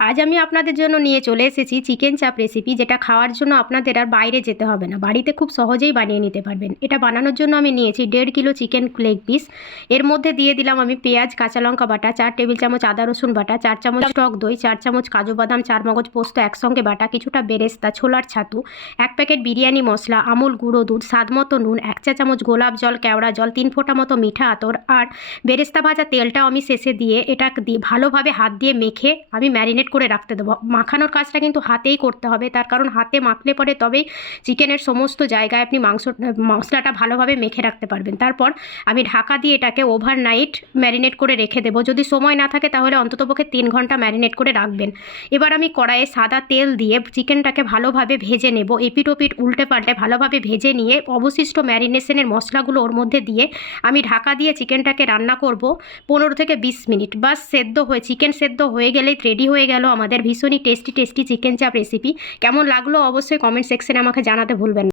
আজ আমি আপনাদের জন্য নিয়ে চলে এসেছি চিকেন চাপ রেসিপি, যেটা খাওয়ার জন্য আপনাদের আর বাইরে যেতে হবে না, বাড়িতে খুব সহজেই বানিয়ে নিতে পারবেন। এটা বানানোর জন্য আমি নিয়েছি 1.5 কিলো চিকেন লেগ পিস। এর মধ্যে দিয়ে দিলাম আমি পেঁয়াজ, কাঁচা লঙ্কা বাটা, 4 টেবিল চামচ আদা রসুন বাটা, 4 চামচ টক দই, 4 চামচ কাজু বাদাম, 4 মগজ পোস্ত একসঙ্গে বাটা, কিছুটা বেরেস্তা, ছোলার ছাতু, 1 প্যাকেট বিরিয়ানি মশলা, আমুল গুঁড়ো দুধ, স্বাদ মতো নুন, 1 চা চামচ গোলাপ জল, কেওড়া জল, 3 ফোঁটা মতো মিঠা আতর আর বেরেস্তা ভাজা তেলটাও আমি শেষে দিয়ে এটা দিয়ে ভালোভাবে হাত দিয়ে মেখে আমি ম্যারিনেট করে রাখতে দেবো। মাখানোর কাজটা কিন্তু হাতেই করতে হবে, তার কারণ হাতে মাখলে পরে তবেই চিকেনের সমস্ত জায়গায় আপনি মশলাটা ভালোভাবে মেখে রাখতে পারবেন। তারপর আমি ঢাকা দিয়ে এটাকে ওভারনাইট ম্যারিনেট করে রেখে দেবো। যদি সময় না থাকে তাহলে অন্ততপক্ষে 3 ঘন্টা ম্যারিনেট করে রাখবেন। এবার আমি কড়াইয়ে সাদা তেল দিয়ে চিকেনটাকে ভালোভাবে ভেজে নেব। এপিট ওপিট উল্টে পাল্টে ভালোভাবে ভেজে নিয়ে অবশিষ্ট ম্যারিনেশনের মশলাগুলো ওর মধ্যে দিয়ে আমি ঢাকা দিয়ে চিকেনটাকে রান্না করব 15 থেকে 20 মিনিট। বাস চিকেন সেদ্ধ হয়ে গেলেই রেডি হয়ে গেল আমাদের ভীষণই টেস্টি চিকেন চাপ রেসিপি। কেমন লাগলো অবশ্যই কমেন্ট সেকশনে আমাকে জানাতে ভুলবেন না।